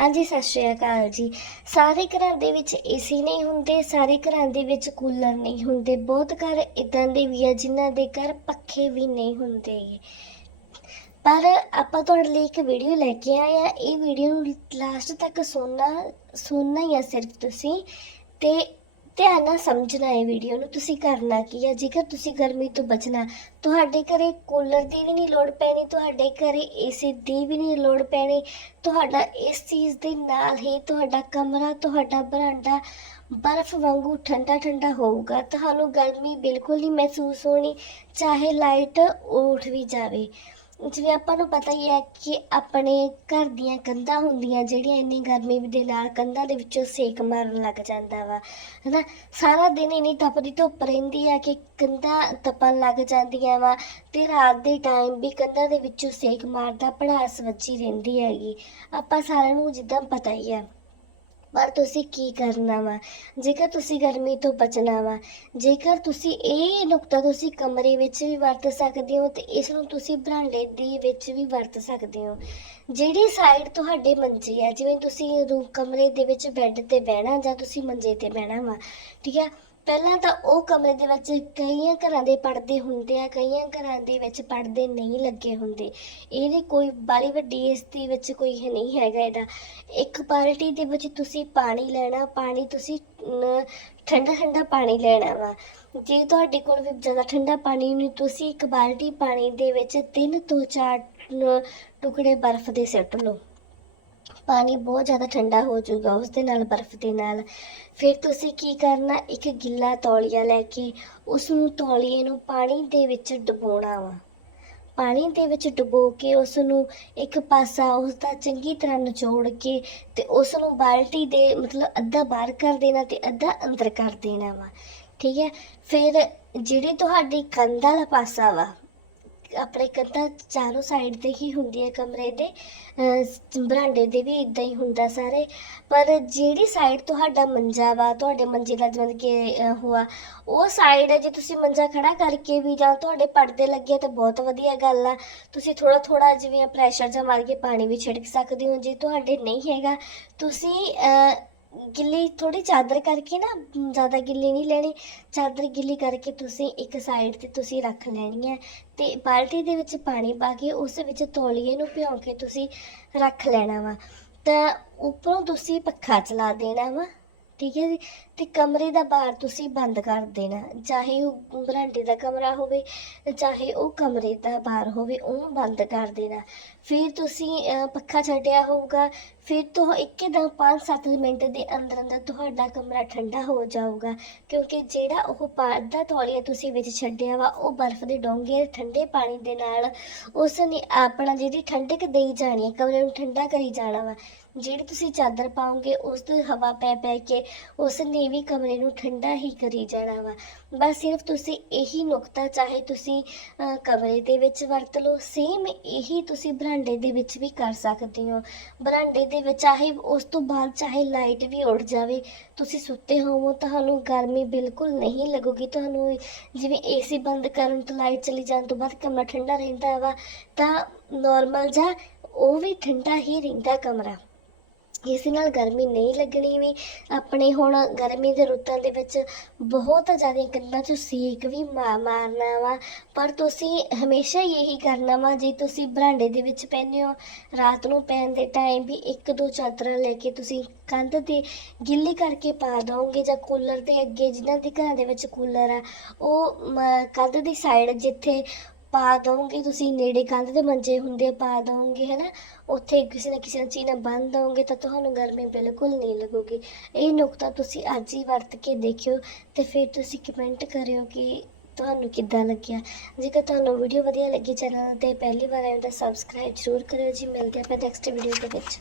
ਹਾਂਜੀ, ਸਤਿ ਸ਼੍ਰੀ ਅਕਾਲ ਜੀ। ਸਾਰੇ ਘਰਾਂ ਦੇ ਵਿੱਚ ਏਸੀ ਨਹੀਂ ਹੁੰਦੇ, ਸਾਰੇ ਘਰਾਂ ਦੇ ਵਿੱਚ ਕੂਲਰ ਨਹੀਂ ਹੁੰਦੇ। ਬਹੁਤ ਘਰ ਇਦਾਂ ਦੇ ਵੀ ਆ ਜਿਨ੍ਹਾਂ ਦੇ ਘਰ ਪੱਖੇ ਵੀ ਨਹੀਂ ਹੁੰਦੇ ਪਰ ਆਪਾਂ ਤੁਹਾਡੇ ਲਈ ਇੱਕ ਵੀਡੀਓ ਲੈ ਕੇ ਆਏ ਆ। ਇਹ ਵੀਡੀਓ ਨੂੰ ਲਾਸਟ ਤੱਕ ਸੁਣਨਾ ਸੁਣਨਾ ਹੀ ਆ ਸਿਰਫ ਤੁਸੀਂ। ਤੇ ਧਿਆਨ ਨਾਲ ਸਮਝਣਾ ਹੈ ਵੀਡੀਓ ਨੂੰ, ਤੁਸੀਂ ਕਰਨਾ ਕੀ ਹੈ? ਜੇਕਰ ਤੁਸੀਂ ਗਰਮੀ ਤੋਂ ਬਚਣਾ, ਤੁਹਾਡੇ ਘਰੇ ਕੂਲਰ ਦੀ ਵੀ ਨਹੀਂ ਲੋੜ ਪੈਣੀ, ਤੁਹਾਡੇ ਘਰੇ ਏਸੀ ਦੀ ਵੀ ਨਹੀਂ ਲੋੜ ਪੈਣੀ, ਤੁਹਾਡਾ ਇਸ ਚੀਜ਼ ਦੇ ਨਾਲ ਹੀ ਤੁਹਾਡਾ ਕਮਰਾ, ਤੁਹਾਡਾ ਬਰਾਂਡਾ ਬਰਫ਼ ਵਾਂਗੂ ਠੰਡਾ ਠੰਡਾ ਹੋਊਗਾ। ਤੁਹਾਨੂੰ ਗਰਮੀ ਬਿਲਕੁਲ ਨਹੀਂ ਮਹਿਸੂਸ ਹੋਣੀ, ਚਾਹੇ ਲਾਈਟ ਉੱਠ ਵੀ ਜਾਵੇ। ਜਿਵੇਂ ਆਪਾਂ ਨੂੰ ਪਤਾ ਹੀ ਹੈ ਕਿ ਆਪਣੇ ਘਰ ਦੀਆਂ ਕੰਧਾਂ ਹੁੰਦੀਆਂ ਜਿਹੜੀਆਂ ਇੰਨੀ ਗਰਮੀ ਦੇ ਨਾਲ ਕੰਧਾਂ ਦੇ ਵਿੱਚੋਂ ਸੇਕ ਮਾਰਨ ਲੱਗ ਜਾਂਦਾ ਵਾ, ਹਨਾ? ਸਾਰਾ ਦਿਨ ਇੰਨੀ ਤਪਦੀ ਧੁੱਪ ਰਹਿੰਦੀ ਆ ਕਿ ਕੰਧਾਂ ਤਪਣ ਲੱਗ ਜਾਂਦੀਆਂ ਵਾ ਤੇ ਰਾਤ ਦੇ ਟਾਈਮ ਵੀ ਕੰਧਾਂ ਦੇ ਵਿੱਚੋਂ ਸੇਕ ਮਾਰਦਾ ਭੜਾਸ ਵੱਜੀ ਰਹਿੰਦੀ ਹੈਗੀ। ਆਪਾਂ ਸਾਰਿਆਂ ਨੂੰ ਜਿੱਦਾਂ ਪਤਾ ਹੀ ਆ। ਪਰ ਤੁਸੀਂ ਕੀ ਕਰਨਾ ਵਾ? ਜੇਕਰ ਤੁਸੀਂ ਗਰਮੀ ਤੋਂ ਬਚਣਾ ਵਾ, ਜੇਕਰ ਤੁਸੀਂ ਇਹ ਨੁਕਤਾ ਤੁਸੀਂ ਕਮਰੇ ਵਿੱਚ ਵੀ ਵਰਤ ਸਕਦੇ ਹੋ ਤੇ ਇਸ ਨੂੰ ਤੁਸੀਂ ਬਰਾਂਡੇ ਦੇ ਵਿੱਚ ਵੀ ਵਰਤ ਸਕਦੇ ਹੋ। ਜਿਹੜੀ ਸਾਈਡ ਤੁਹਾਡੇ ਮੰਜੇ ਆ, ਜਿਵੇਂ ਤੁਸੀਂ ਰੂ ਕਮਰੇ ਦੇ ਵਿੱਚ ਬੈੱਡ ਤੇ ਬਹਿਣਾ ਜਾਂ ਤੁਸੀਂ ਮੰਜੇ ਤੇ ਬਹਿਣਾ ਵਾ, ਠੀਕ ਹੈ ਪਹਿਲਾਂ ਤਾਂ ਉਹ ਕਮਰੇ ਦੇ ਵਿੱਚ ਕਈਆਂ ਘਰਾਂ ਦੇ ਪਰਦੇ ਹੁੰਦੇ ਆ, ਕਈਆਂ ਘਰਾਂ ਦੇ ਵਿੱਚ ਪਰਦੇ ਨਹੀਂ ਲੱਗੇ ਹੁੰਦੇ। ਇਹਦੀ ਕੋਈ ਬਾਲੀ ਵੱਡੀ ਇਸ ਦੇ ਵਿੱਚ ਕੋਈ ਨਹੀਂ ਹੈਗਾ ਇਹਦਾ। ਇੱਕ ਬਾਲਟੀ ਦੇ ਵਿੱਚ ਤੁਸੀਂ ਪਾਣੀ ਲੈਣਾ, ਪਾਣੀ ਤੁਸੀਂ ਠੰਡਾ ਠੰਡਾ ਪਾਣੀ ਲੈਣਾ ਵਾ। ਜੇ ਤੁਹਾਡੇ ਕੋਲ ਵੀ ਜ਼ਿਆਦਾ ਠੰਡਾ ਪਾਣੀ ਨਹੀਂ, ਤੁਸੀਂ ਇੱਕ ਬਾਲਟੀ ਪਾਣੀ ਦੇ ਵਿੱਚ ਤਿੰਨ ਤੋਂ ਚਾਰ ਟੁਕੜੇ ਬਰਫ਼ ਦੇ ਸਿੱਟ ਲਓ। ਪਾਣੀ ਬਹੁਤ ਜ਼ਿਆਦਾ ਠੰਡਾ ਹੋ ਜਾਊਗਾ ਉਸ ਦੇ ਨਾਲ ਬਰਫ਼ ਦੇ ਨਾਲ। ਫਿਰ ਤੁਸੀਂ ਕੀ ਕਰਨਾ? ਇੱਕ ਗਿੱਲਾ ਤੌਲੀਆ ਲੈ ਕੇ ਉਸ ਨੂੰ ਤੌਲੀਏ ਨੂੰ ਪਾਣੀ ਦੇ ਵਿੱਚ ਡੁਬੋਣਾ ਵਾ। ਪਾਣੀ ਦੇ ਵਿੱਚ ਡੁਬੋ ਕੇ ਉਸ ਨੂੰ ਇੱਕ ਪਾਸਾ ਉਸ ਦਾ ਚੰਗੀ ਤਰ੍ਹਾਂ ਨਿਚੋੜ ਕੇ ਤੇ ਉਸ ਨੂੰ ਬਾਲਟੀ ਦੇ ਮਤਲਬ ਅੱਧਾ ਬਾਹਰ ਕਰ ਦੇਣਾ ਤੇ ਅੱਧਾ ਅੰਦਰ ਕਰ ਦੇਣਾ ਵਾ। ਠੀਕ ਹੈ? ਫਿਰ ਜਿਹੜੀ ਤੁਹਾਡੀ ਕੰਧ ਵਾਲਾ ਪਾਸਾ ਵਾ ਆਪਣੇ ਕੰਧਾਂ ਚਾਰੋਂ ਸਾਈਡ ਤੇ ਹੀ ਹੁੰਦੀ ਹੈ ਕਮਰੇ ਦੇ ਬਰਾਂਡੇ ਦੇ ਵੀ ਇਦਾਂ ਹੀ ਹੁੰਦਾ ਸਾਰੇ। ਪਰ ਜਿਹੜੀ ਸਾਈਡ ਤੁਹਾਡਾ ਮੰਜਾ ਵਾ ਤੁਹਾਡੇ ਮੰਜੇ ਦਾ ਜਿਵੇਂ ਕਿ ਅਹ, ਹੋਆ ਉਹ ਸਾਈਡ ਜੇ ਤੁਸੀਂ ਮੰਜਾ ਖੜਾ ਕਰਕੇ ਵੀ ਜਾਂ ਤੁਹਾਡੇ ਪਰਦੇ ਲੱਗੇ ਤਾਂ ਬਹੁਤ ਵਧੀਆ ਗੱਲ ਆ। ਤੁਸੀਂ ਥੋੜਾ ਥੋੜਾ ਜਿਵੇਂ ਪ੍ਰੈਸ਼ਰ ਜਾਂ ਮਾਰ ਕੇ ਪਾਣੀ ਵੀ ਛਿੜਕ ਸਕਦੇ ਹੋ। ਜੇ ਤੁਹਾਡੇ ਨਹੀਂ ਹੈਗਾ ਤੁਸੀਂ ਗਿੱਲੀ ਥੋੜੀ ਚਾਦਰ ਕਰਕੇ ਨਾ, ਜ਼ਿਆਦਾ ਗਿੱਲੀ ਨਹੀਂ ਲੈਣੀ। ਚਾਦਰ ਗਿੱਲੀ ਕਰਕੇ ਤੁਸੀਂ ਇੱਕ ਸਾਈਡ ਤੇ ਤੁਸੀਂ ਰੱਖ ਲੈਣੀ ਹੈ ਤੇ ਬਾਲਟੀ ਦੇ ਵਿੱਚ ਪਾਣੀ ਪਾ ਕੇ ਉਸ ਵਿੱਚ ਤੌਲੀਏ ਨੂੰ ਭਿਉਂ ਕੇ ਤੁਸੀਂ ਰੱਖ ਲੈਣਾ ਵਾ। ਤਾਂ ਉੱਪਰੋਂ ਤੁਸੀਂ ਪੱਖਾ ਚਲਾ ਦੇਣਾ ਵਾ। ਠੀਕ ਹੈ ਜੀ? ਤੇ ਕਮਰੇ ਦਾ ਬਾਰ ਤੁਸੀਂ ਬੰਦ ਕਰ ਦੇਣਾ। ਚਾਹੇ ਉਹ ਬਰਾਂਡੇ ਦਾ ਕਮਰਾ ਹੋਵੇ, ਚਾਹੇ ਉਹ ਕਮਰੇ ਦਾ ਬਾਰ ਹੋਵੇ ਉਹ ਬੰਦ ਕਰ ਦੇਣਾ। ਫਿਰ ਤੁਸੀਂ ਪੱਖਾ ਛੱਡਿਆ ਹੋਊਗਾ। ਫਿਰ ਤੋਂ ਇੱਕਦਮ 5-7 ਮਿੰਟ ਦੇ ਅੰਦਰ ਅੰਦਰ ਤੁਹਾਡਾ ਕਮਰਾ ਠੰਡਾ ਹੋ ਜਾਊਗਾ। ਕਿਉਂਕਿ ਜਿਹੜਾ ਉਹ ਪਾਦਾ ਤੌਲੀਆ ਤੁਸੀਂ ਵਿੱਚ ਛੱਡਿਆ ਵਾ, ਉਹ ਬਰਫ਼ ਦੇ ਡੋਂਗੇ ਠੰਡੇ ਪਾਣੀ ਦੇ ਨਾਲ ਉਸ ਨੇ ਆਪਣਾ ਜਿਹੜੀ ਠੰਡਕ ਦੇਈ ਜਾਣੀ ਹੈ, ਕਮਰੇ ਨੂੰ ਠੰਡਾ ਕਰੀ ਜਾਣਾ ਵਾ। ਜਿਹੜੀ ਤੁਸੀਂ ਚਾਦਰ ਪਾਓਗੇ ਉਸ ਤੋਂ ਹਵਾ ਪੈ ਪੈ ਕੇ ਉਸ ਨੇ ਵੀ ਕਮਰੇ ਨੂੰ ਠੰਡਾ ਹੀ ਕਰੀ ਜਾਣਾ ਵਾ। ਬਸ ਸਿਰਫ ਤੁਸੀਂ ਇਹੀ ਨੁਕਤਾ ਚਾਹੇ ਤੁਸੀਂ ਕਮਰੇ ਦੇ ਵਿੱਚ ਵਰਤ ਲਓ। ਸੇਮ ਇਹੀ ਤੁਸੀਂ ਬਰਾਂਡੇ ਦੇ ਵਿੱਚ ਵੀ ਕਰ ਸਕਦੇ ਹੋ। ਬਰਾਂਡੇ ਦੇ ਵਿੱਚ ਚਾਹੇ ਉਸ ਤੋਂ ਬਾਅਦ ਚਾਹੇ ਲਾਈਟ ਵੀ ਉੱਡ ਜਾਵੇ, ਤੁਸੀਂ ਸੁੱਤੇ ਹੋਵੋ, ਤੁਹਾਨੂੰ ਗਰਮੀ ਬਿਲਕੁਲ ਨਹੀਂ ਲੱਗੂਗੀ। ਤੁਹਾਨੂੰ ਜਿਵੇਂ ਏਸੀ ਬੰਦ ਕਰਨ ਤੋਂ ਲਾਈਟ ਚਲੀ ਜਾਣ ਤੋਂ ਬਾਅਦ ਕਮਰਾ ਠੰਡਾ ਰਹਿੰਦਾ ਵਾ, ਤਾਂ ਨਾਰਮਲ ਜਾਂ ਉਹ ਵੀ ਠੰਡਾ ਹੀ ਰਹਿੰਦਾ ਕਮਰਾ। ਇਸ ਨਾਲ ਗਰਮੀ ਨਹੀਂ ਲੱਗਣੀ ਵੀ, ਆਪਣੇ ਹੁਣ ਗਰਮੀ ਦੇ ਰੁੱਤਾਂ ਦੇ ਵਿੱਚ ਬਹੁਤ ਜ਼ਿਆਦਾ ਕੰਨਾਂ 'ਚੋਂ ਸੇਕ ਵੀ ਮਾ- ਮਾਰਨਾ ਵਾ। ਪਰ ਤੁਸੀਂ ਹਮੇਸ਼ਾ ਹੀ ਇਹੀ ਕਰਨਾ ਵਾ, ਜੇ ਤੁਸੀਂ ਬਰਾਂਡੇ ਦੇ ਵਿੱਚ ਪੈਂਦੇ ਹੋ, ਰਾਤ ਨੂੰ ਪੈਣ ਦੇ ਟਾਈਮ ਵੀ ਇੱਕ ਦੋ ਚਾਦਰਾਂ ਲੈ ਕੇ ਤੁਸੀਂ ਕੰਧ ਤੇ ਗਿੱਲੀ ਕਰਕੇ ਪਾ ਦੋਗੇ ਜਾਂ ਕੂਲਰ ਦੇ ਅੱਗੇ, ਜਿਨ੍ਹਾਂ ਦੇ ਘਰਾਂ ਦੇ ਵਿੱਚ ਕੂਲਰ ਆ, ਉਹ ਕੰਧ ਦੀ ਸਾਈਡ ਜਿੱਥੇ ਪਾ ਦੋਗੇ ਤੁਸੀਂ ਨੇੜੇ ਕੰਧ ਦੇ ਮੰਜੇ ਹੁੰਦੇ ਆ, ਪਾ ਦੋਗੇ ਹੈਨਾ? ਉੱਥੇ ਕਿਸੇ ਨਾ ਕਿਸੇ ਨਾਲ ਚੀਜ਼ ਨਾਲ ਬੰਨ ਦੋਗੇ ਤਾਂ ਤੁਹਾਨੂੰ ਗਰਮੀ ਬਿਲਕੁਲ ਨਹੀਂ ਲੱਗੂਗੀ। ਇਹ ਨੁਕਤਾ ਤੁਸੀਂ ਅੱਜ ਹੀ ਵਰਤ ਕੇ ਦੇਖਿਓ ਤੇ ਫਿਰ ਤੁਸੀਂ ਕਮੈਂਟ ਕਰਿਓ ਕਿ ਤੁਹਾਨੂੰ ਕਿੱਦਾਂ ਲੱਗਿਆ। ਜੇਕਰ ਤੁਹਾਨੂੰ ਵੀਡੀਓ ਵਧੀਆ ਲੱਗੀ ਚੈਨਲ ਤੇ ਪਹਿਲੀ ਵਾਰ ਆਏ ਤਾਂ ਸਬਸਕ੍ਰਾਈਬ ਜ਼ਰੂਰ ਕਰਿਓ ਜੀ। ਮਿਲਦੇ ਆਪਾਂ ਨੈਕਸਟ ਵੀਡੀਓ ਦੇ ਵਿੱਚ।